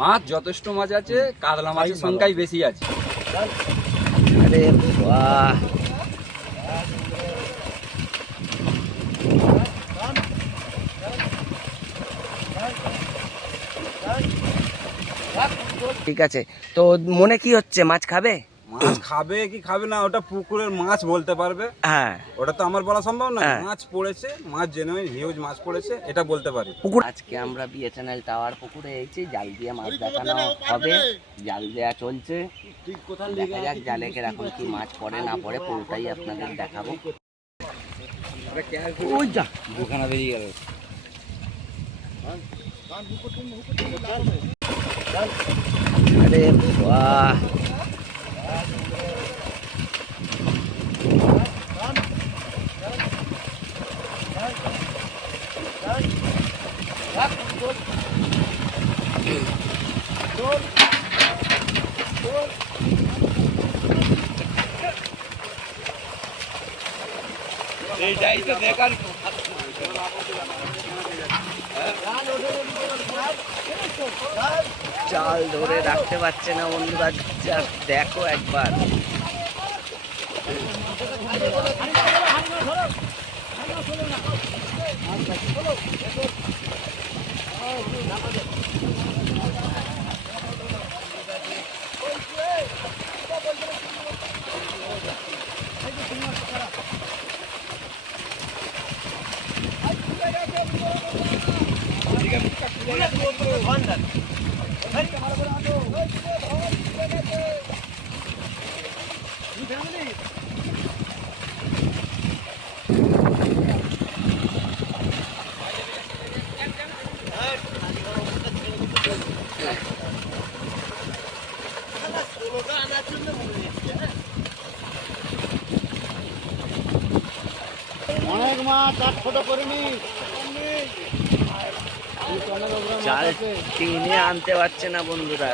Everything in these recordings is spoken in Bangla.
মাছ যথেষ্ট মাছ আছে, কাতলা মাছের সংখ্যাই বেশি আছে। আরে বাহ, ঠিক আছে। তো মনে কি হচ্ছে, মাছ খাবে? মাছ খাবে কি খাবে না ওটা পুকুরের মাছ বলতে পারবে। হ্যাঁ, ওটা তো আমার বলা সম্ভব না। হ্যাঁ। মাছ পড়েছে, মাছ জেনুইন হিউজ মাছ পড়েছে, এটা বলতে পারি। পুকুর আজকে আমরা বিএসএনএল টাওয়ার পুকুরে এসেছি, জাল দিয়ে মাছ দেখানো হবে। জাল দেওয়া চলছে, দেখা যাক জালে এখন কি মাছ পড়ে না পড়ে, পুরোটাই আপনাদের দেখাবো। ওই যা দুখানা বেরিয়ে গেল। আরে বাহ, এইটাই তো দেখার। জাল ধরে রাখতে পারছে না বন্ধুরা, জাস্ট দেখো একবার। অনেক মাছ আর ছোট করিনি, জাল টেনে আনতে পারছে না বন্ধুরা।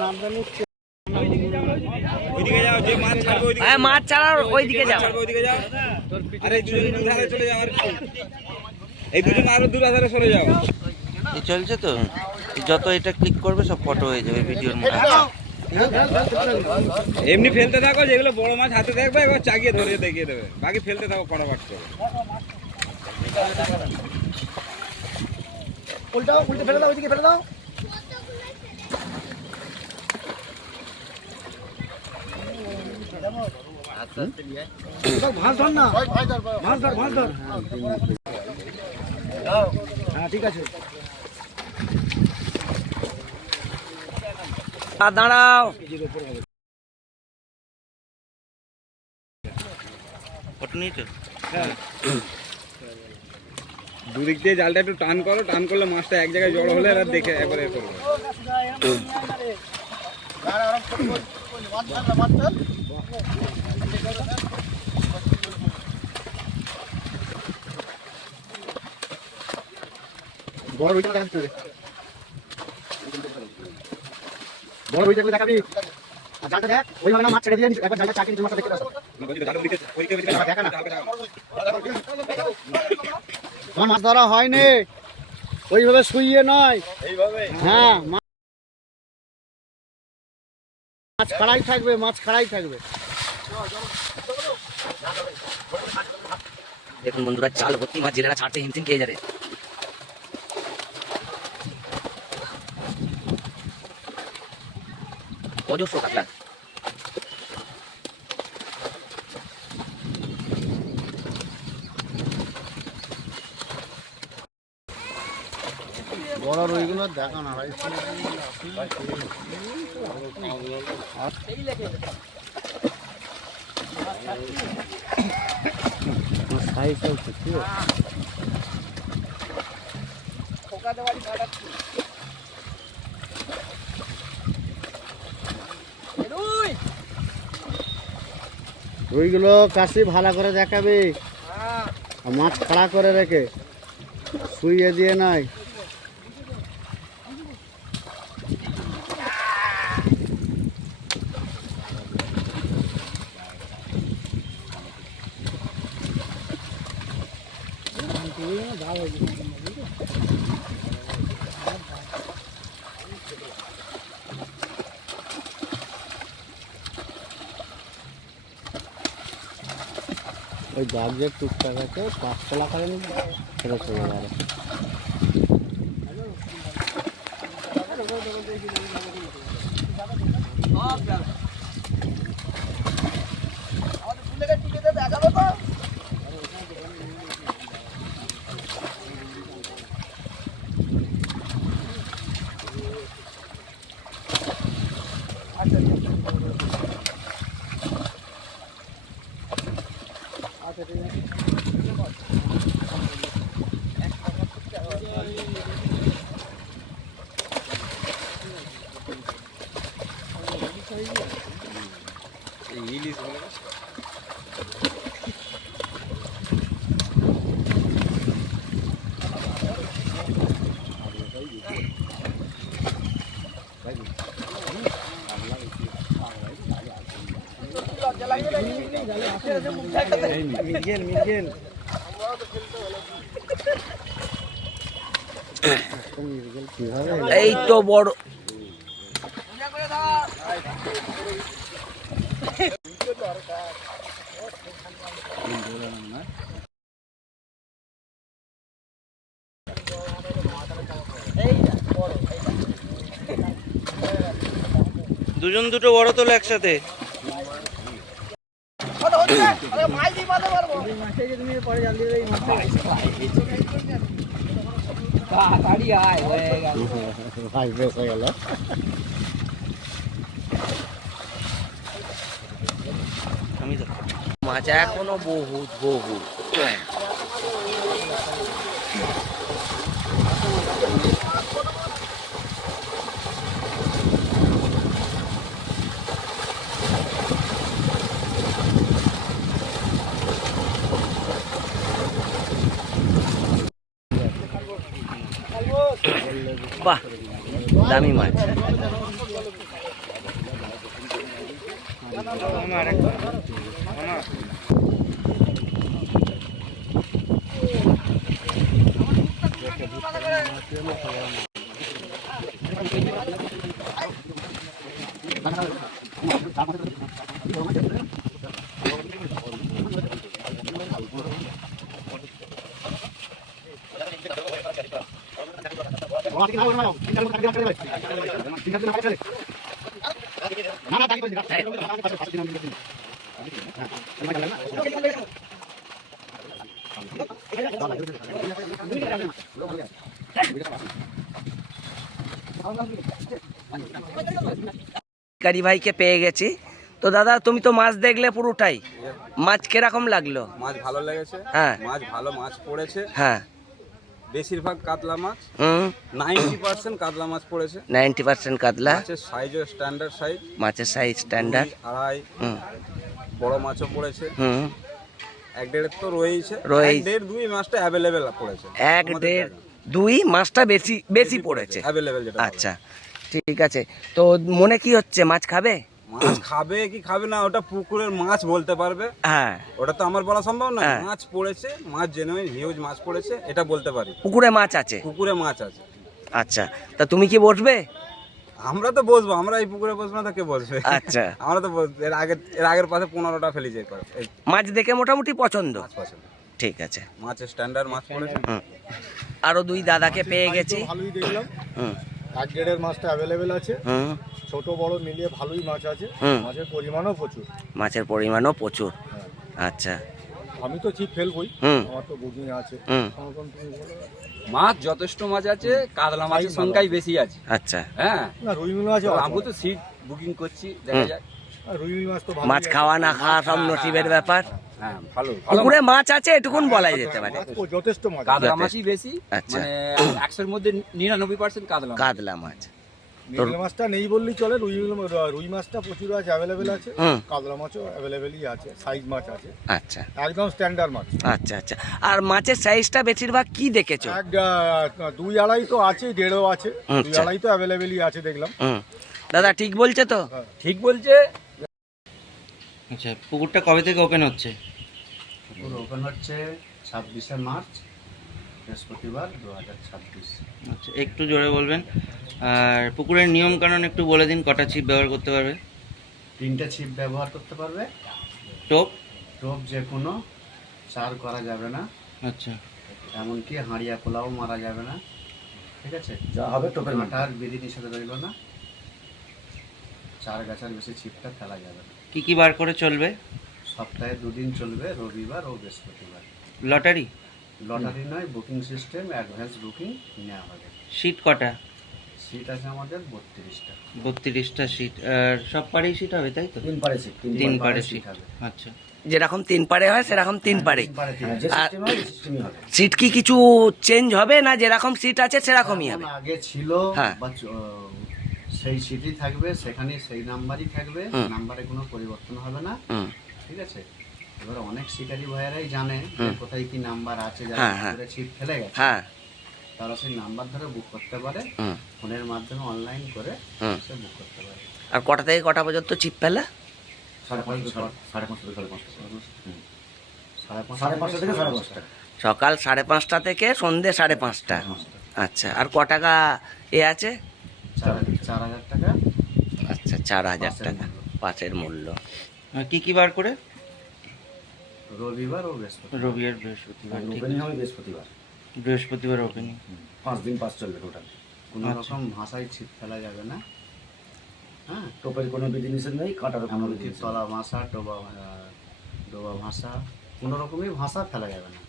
নামতে নিচ্ছে। ওইদিকে যাও, যে মাছ ছাড়বে ওইদিকে। হ্যাঁ, মাছ ছাড়ার ওইদিকে যাও। ওইদিকে যাও। আরে দুজন দূর ধারে চলে যাও, আর এই দুজন আরো দূর ধারে সরে যাও। এই চলছে তো, যত এটা ক্লিক করবে সব ফটো হয়ে যাবে ভিডিওর মধ্যে। এমনি ফেলতে থাকো, যেগুলো বড় মাছ হাতে দেখবে একবার চাগিয়ে ধরে দেখিয়ে দেবে, বাকি ফেলতে থাকো ফটাফট করে। উল্টাও, উল্টে ফেলে দাও, ওইদিকে ফেলে দাও। ভাঁজ ধর না, ভাঁজ ধর, ভাঁজ ধর। হ্যাঁ, ঠিক আছে। দাঁড়াও, ফটো নিয়ে তো। হ্যাঁ, দুদিক দিয়ে জালটা একটু টান করো, টান করলে মাছটা এক জায়গায় জড়ো হলে এবার দেখে একবারে করবে। বড় ওইটা দেখাবি, বড় ওইটা দেখাবি। জালটা দেখ, ওইভাবে না মাছ ছেড়ে দিয়ে একবার জালটা চাকিয়ে নিচে মাছটা দেখতে পাস। আমার মাছ ধরা হয়নি, ওইভাবে শুইয়ে নয়, এইভাবে। হ্যাঁ, মাছ খাড়াই থাকবে, মাছ খাড়াই থাকবে। দেখুন বন্ধুরা, জাল ভর্তি মাছ, জেলেরা ছাড়তে হিমশিম খেয়ে যাবে। অজস্র কাতলা। বড় রইগুলো দেখা না, রইগুলো কাশি ভালো করে দেখাবি, মাছ খাড়া করে রেখে, শুইয়ে দিয়ে নাই। ওই জাগ যে টুকটাক আছে 5 চলাকালীন সেটা চলে যাবে। ইলিশ মিগেল এই তো বড় দুজন দুটো বড় তোলো একসাথে। তাড়াতাড়ি আয়, হয়ে গেল। ভাই বেশ হয়ে গেল। মাছ এখনো বহুত বহুত। বাহ, দামি মাছ। গাড়ি ভাইকে পেয়ে গেছি। তো দাদা, তুমি তো মাছ দেখলে পুরোটাই, মাছ কিরকম লাগলো? মাছ ভালো লেগেছে। হ্যাঁ, মাছ ভালো মাছ পড়েছে। হ্যাঁ, বেশিরভাগ কাতলা মাছ, 90% কাতলা মাছ পড়েছে। 90% কাতলা। মাছের সাইজও স্ট্যান্ডার্ড সাইজ, মাছের সাইজ স্ট্যান্ডার্ড। 2, 2.5 বড় মাছও পড়েছে। 1.5 তো রয়েছে। 1.5-2 মাছটা অ্যাভেলেবেল পড়েছে। 1.5-2 মাছটা বেশি বেশি পড়েছে অ্যাভেলেবেল যেটা। আচ্ছা, ঠিক আছে। তো মনে কি হচ্ছে, মাছ খাবে? মাছ খাবে কি খাবে না ওটা পুকুরের মাছ বলতে পারবে। হ্যাঁ, ওটা তো আমার বলা সম্ভব না। হ্যাঁ। মাছ পড়েছে, মাছ জেনুইন হিউজ মাছ পড়েছে, এটা বলতে পারি। পুকুরে মাছ আছে? পুকুরে মাছ আছে। আচ্ছা, তা তুমি কি বসবে? আমরা তো বসবো, আমরা এই পুকুরে বসবো না তো কে বসবে? আচ্ছা, আমরা তো এর আগের পাশে 15টা ফেলি যায় করে। মাছ দেখে মোটামুটি পছন্দ? মাছ পছন্দ। ঠিক আছে। মাছের স্ট্যান্ডার্ড মাছ পড়েছে। আরো 2 দাদাকে পেয়ে গেছি। ভালোই দেখলাম। 1.5 মাছটা অ্যাভেলেবেল আছে। ছোট বড় মিলিয়ে ভালোই মাছ আছে। মাছের পরিমাণও প্রচুর। মাছের পরিমাণও প্রচুর। আচ্ছা, আমি তো ঠিক ফেলবই, আমার তো বুকিং আছে। মাছ যথেষ্ট মাছ আছে, কাতলা মাছের সংখ্যাই বেশি আছে। আচ্ছা, হ্যাঁ, না রুই মিল মাছ আমি তো সিট বুকিং করছি, দেখা যাক। রুই মিল মাছ তো মাছ খাওয়া না খাওয়া সব নসিবের ব্যাপার। হ্যাঁ, ভালো পুকুরে মাছ আছে এটুকুন বলাই যেতে পারে। যথেষ্ট মাছ। কাতলা মাছই বেশি, আচ্ছা। মানে 100-এর মধ্যে 99% কাতলা মাছ। কাতলা মাছ। মিল মাছটা নেই বললেই চলে। রুই মাছটা প্রচুর আছে, অ্যাভেলেবেল আছে। কাতলা মাছও অ্যাভেলেবেলই আছে, সাইজ মাছ আছে। আচ্ছা, একদম স্ট্যান্ডার্ড মাছ। আচ্ছা, আচ্ছা। আর মাছের সাইজটা বেশিরভাগ কি দেখেছো? 2-2.5 তো আছে, 1.5 আছে। 2.5 তো অ্যাভেলেবেলই আছে দেখলাম। দাদা ঠিক বলছে তো? ঠিক বলছে। আচ্ছা, পুকুরটা কবে থেকে ওপেন হচ্ছে? পুকুর ওপেন হচ্ছে 26শে মার্চ, বৃহস্পতিবার 2026। আচ্ছা, একটু জোরে বলবেন। আর পুকুরের নিয়ম কানুন একটু বলে দিন, কটা ছিপ ব্যবহার করতে পারবে? 3টে ছিপ ব্যবহার করতে পারবে। টোপ? টোপ যে কোনো চার করা যাবে না, আচ্ছা এমনকি হাঁড়িয়া পোলাও মারা যাবে না, ঠিক আছে? যা হবে টোপের কাঁটার বিধি নিষেধ রইল না, চার গাছার বেশি ছিপটা ফেলা যাবে না। কি কি বার করে চলবে? সপ্তাহে 2 দিন চলবে, রবিবার ও বৃহস্পতিবার। লটারি? লটারি নয়, বুকিং সিস্টেম, অ্যাডভান্স বুকিং নেওয়া হবে। সিট কটা? সিট আছে আমাদের 32টা। 32টা সিট। আর সব পাড়েই সিট হবে তাই তো? 3 পারে সিট, 3 পাড়ে সিট সিট। হবে। আচ্ছা যেরকম 3 পারে হয় সেরকম 3 পারে। 3 পারে যে সিস্টেম হয় সিস্টেমই হবে। সিট কি কিছু চেঞ্জ হবে না যেরকম সিট আছে সেরকমই হবে? আগে ছিল হ্যাঁ। বা সেই সিটই থাকবে, সেখানে সেই নাম্বারই থাকবে, নাম্বারে কোনো পরিবর্তন হবে না, হুম। ঠিক আছে? এবার অনেক শিকারী ভাইয়েরাই জানে যে কোথায় কি নাম্বার আছে, যারা হ্যাঁ, হ্যাঁ। সিট ফেলে গেছে, হ্যাঁ। তারা সেই নাম্বার ধরে বুক করতে পারে, হুম। ফোনের মাধ্যমে অনলাইন করে হুম। সে বুক করতে পারে। আর কটা থেকে কটা পর্যন্ত চিপ ফেলা? 5:30 থেকে 5:30। 5:30 থেকে 5:30। সকাল 5:30 থেকে সন্ধ্যে 5:30। আচ্ছা, আর ক টাকা এ আছে? 4,000 টাকা আচ্ছা, 4,000 পাসের টাকা মূল্য। পাসের মূল্য। আর কি কি বার করে? রবিবার ও বৃহস্পতিবার। রবি আর বৃহস্পতিবার। ঠিক ওপেনিং আছে। হবে বৃহস্পতিবার। বৃহস্পতিবার ওপেনিং। 5 দিন পাস চলবে টোটাল। কোনো আচ্ছা। রকম ভাষায় ছিপ ফেলা যাবে না, হ্যাঁ? টোপের কোনো বিধিনিষেধ নেই, কাটারও কোনো এমনকি বিধিনিষেধ নেই। তলা ভাষা, ডোবা ভাষা, কোনো রকমই ভাষা ফেলা যাবে না।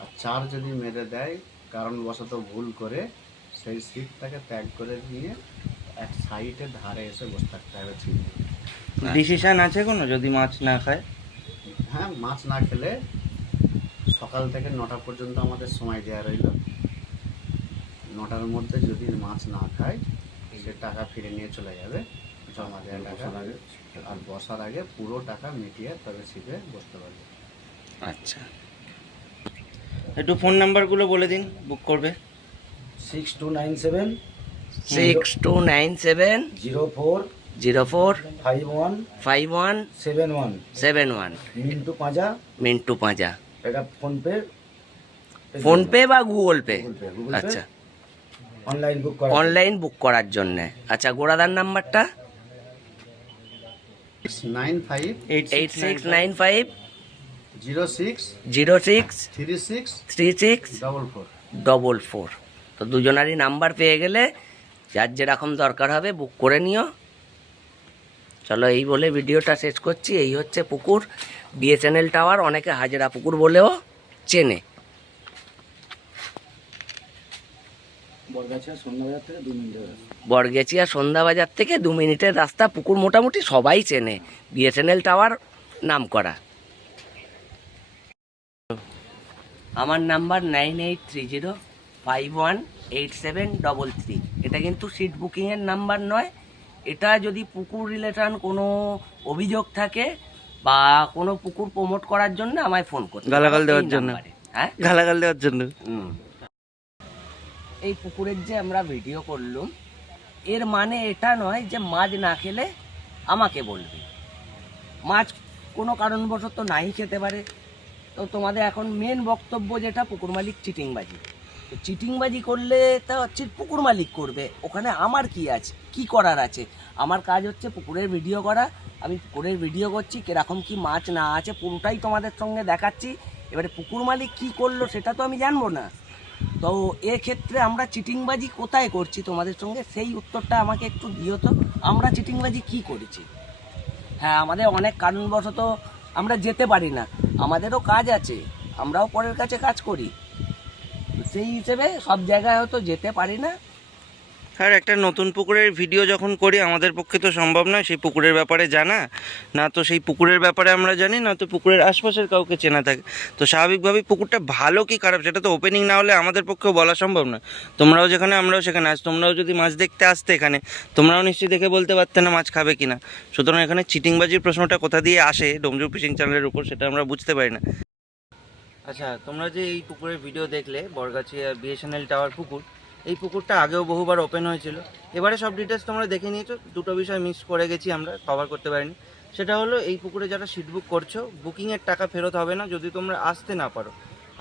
আর চার যদি মেরে দেয় কারণবশত ভুল করে, সেই সিটটাকে ত্যাগ করে দিয়ে এক সাইডে ধারে এসে বসে থাকতে হবে ছিপ নিয়ে। ডিসিশন আছে কোনো যদি মাছ না খায়? হ্যাঁ, মাছ না খেলে সকাল থেকে 9টা পর্যন্ত আমাদের সময় দেওয়া রইল। 9টার মধ্যে যদি মাছ না খায়, সে টাকা ফিরে নিয়ে চলে যাবে, জমা দেওয়া টাকা। বসার আগে আর বসার আগে পুরো টাকা মিটিয়ে তবে ছিপে বসতে পারবে। আচ্ছা, একটু ফোন নাম্বারগুলো বলে দিন, বুক করবে। 6297 6297 04 04 51 51 71 71। মিন্টু পাঁজা। মিন্টু পাঁজা। এটা ফোনপে, ফোনপে বা গুগল পে? Google pay. আচ্ছা, অনলাইন বুক করা। অনলাইন বুক করার জন্য। আচ্ছা, গোড়াদার নাম্বারটা? 95 8695 06 06 36 36 44। 44। তো দুজনারই নাম্বার পেয়ে গেলে যার যেরকম দরকার হবে বুক করে নিও। চলো, এই বলে ভিডিওটা শেষ করছি। এই হচ্ছে পুকুর, বিএসএনএল টাওয়ার, অনেকে হাজরা পুকুর বলেও চেনে। বরগাছিয়া সন্ধ্যাবাজার থেকে 2 মিনিটের রাস্তা। বরগেছিয়া সন্ধ্যাবাজার থেকে 2 মিনিটের রাস্তা। পুকুর মোটামুটি সবাই চেনে, বিএসএনএল টাওয়ার নাম করা। আমার নাম্বার 9830518733। এটা কিন্তু সিট বুকিংয়ের নাম্বার নয়। এটা যদি পুকুর রিলেটেড কোনো অভিযোগ থাকে বা কোনো পুকুর প্রমোট করার জন্য আমায় ফোন করতে, গালাগাল দেওয়ার এই জন্য। নাম্বারে। হ্যাঁ, গালাগাল দেওয়ার জন্য। এই পুকুরের যে আমরা ভিডিও করলাম, এর মানে এটা নয় যে মাছ না খেলে আমাকে বলবে। মাছ কোনো কারণবশত নাই খেতে পারে। তো তোমাদের এখন মেন বক্তব্য যেটা, পুকুর মালিক চিটিংবাজি। তো চিটিংবাজি করলে তা হচ্ছে পুকুর মালিক করবে, ওখানে আমার কি আছে, কি করার আছে? আমার কাজ হচ্ছে পুকুরের ভিডিও করা। আমি পুকুরের ভিডিও করছি, কিরকম কি মাছ না আছে পুরোটাই তোমাদের সঙ্গে দেখাচ্ছি। এবারে পুকুর মালিক কি করলো সেটা তো আমি জানবো না। তো এক্ষেত্রে আমরা চিটিংবাজি কোথায় করছি তোমাদের সঙ্গে, সেই উত্তরটা আমাকে একটু দিও তো। আমরা চিটিংবাজি কি করেছি? হ্যাঁ, আমাদের অনেক কারণবশত আমরা যেতে পারি না, আমাদেরও কাজ আছে, আমরাও পরের কাছে কাজ করি। সেই হিসেবে সব জায়গায় হয়তো যেতে পারি না। আর একটা নতুন পুকুরের ভিডিও যখন করি, আমাদের পক্ষে তো সম্ভব নয় সেই পুকুরের ব্যাপারে জানা, না তো সেই পুকুরের ব্যাপারে আমরা জানি, না তো পুকুরের আশপাশের কাউকে চেনা থাকে। তো স্বাভাবিকভাবেই পুকুরটা ভালো কি খারাপ সেটা তো ওপেনিং না হলে আমাদের পক্ষেও বলা সম্ভব নয়। তোমরাও যেখানে, আমরাও সেখানে। আজ তোমরাও যদি মাছ দেখতে আসতে এখানে, তোমরাও নিশ্চয়ই দেখে বলতে পারতে না মাছ খাবে কিনা। সুতরাং এখানে চিটিংবাজির প্রশ্নটা কোথা দিয়ে আসে ডোমজুর ফিশিং চ্যানেলের উপর, সেটা আমরা বুঝতে পারি না। আচ্ছা, তোমরা যে এই পুকুরের ভিডিও দেখলে, বরগাছিয়া বিএসএনএল টাওয়ার পুকুর, এই পুকুরটা আগেও বহুবার ওপেন হয়েছিল। এবারে সব ডিটেলস তোমরা দেখে নিয়েছো। দুটো বিষয় মিস করে গেছি, আমরা কভার করতে পারিনি। সেটা হলো, এই পুকুরে যারা সিট বুক করছো, বুকিংয়ের টাকা ফেরত হবে না যদি তোমরা আসতে না পারো।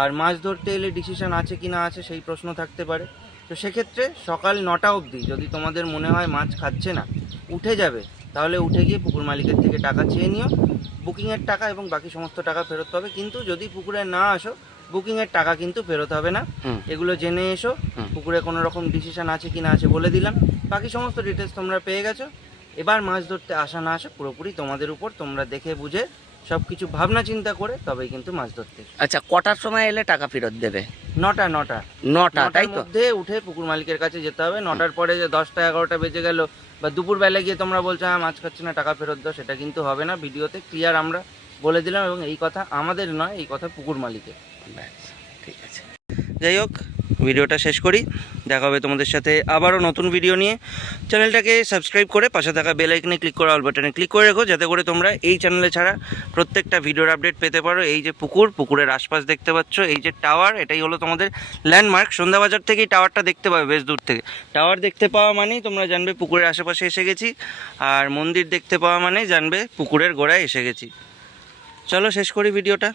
আর মাছ ধরতে এলে ডিসিশন আছে কি না আছে সেই প্রশ্ন থাকতে পারে। তো সেক্ষেত্রে সকাল 9টা অবধি যদি তোমাদের মনে হয় মাছ খাচ্ছে না, উঠে যাবে, তাহলে উঠে গিয়ে পুকুর মালিকের থেকে টাকা চেয়ে নিও। বুকিংয়ের টাকা এবং বাকি সমস্ত টাকা ফেরত পাবে। কিন্তু যদি পুকুরে না আসো, বুকিংয়ের টাকা কিন্তু ফেরত হবে না। এগুলো জেনে এসো। পুকুরে কোনো রকম ডিসিশন আছে কি না আছে বলে দিলাম, বাকি সমস্ত ডিটেলস তোমরা পেয়ে গেছো। এবার মাছ ধরতে আসা না আসা পুরোপুরি তোমাদের উপর, তোমরা দেখে বুঝে সব কিছু ভাবনা চিন্তা করে তবেই কিন্তু মাছ ধরতে এসো। আচ্ছা, কটার সময় এলে টাকা ফেরত দেবে? 9টা তাই তাই তো? মধ্যে উঠে পুকুর মালিকের কাছে যেতে হবে। 9টার পরে যে 10টা 11টা বেজে গেল বা দুপুরবেলা গিয়ে তোমরা বলছো হ্যাঁ মাছ খাচ্ছি না টাকা ফেরত দাও, সেটা কিন্তু হবে না। ভিডিওতে ক্লিয়ার আমরা বলে দিলাম, এবং এই কথা আমাদের নয়, এই কথা পুকুর মালিকের। ঠিক আছে। যাই হোক, ভিডিওটা শেষ করি। দেখা হবে তোমাদের সাথে আবারও নতুন ভিডিও নিয়ে। চ্যানেলটাকে সাবস্ক্রাইব করে পাশে থাকা বেল আইকনে ক্লিক করে অল বাটনে ক্লিক করে রেখো, যাতে করে তোমরা এই চ্যানেলে ছাড়া প্রত্যেকটা ভিডিওর আপডেট পেতে পারো। এই যে পুকুরের আশপাশ দেখতে পাচ্ছ, এই যে টাওয়ার, এটাই হলো তোমাদের ল্যান্ডমার্ক। সন্ধ্যাবাজার থেকেই টাওয়ারটা দেখতে পাবে, বেশ দূর থেকে। টাওয়ার দেখতে পাওয়া মানেই তোমরা জানবে পুকুরের আশেপাশে এসে গেছি, আর মন্দির দেখতে পাওয়া মানেই জানবে পুকুরের গোড়ায় এসে গেছি। চলো শেষ করি ভিডিওটা।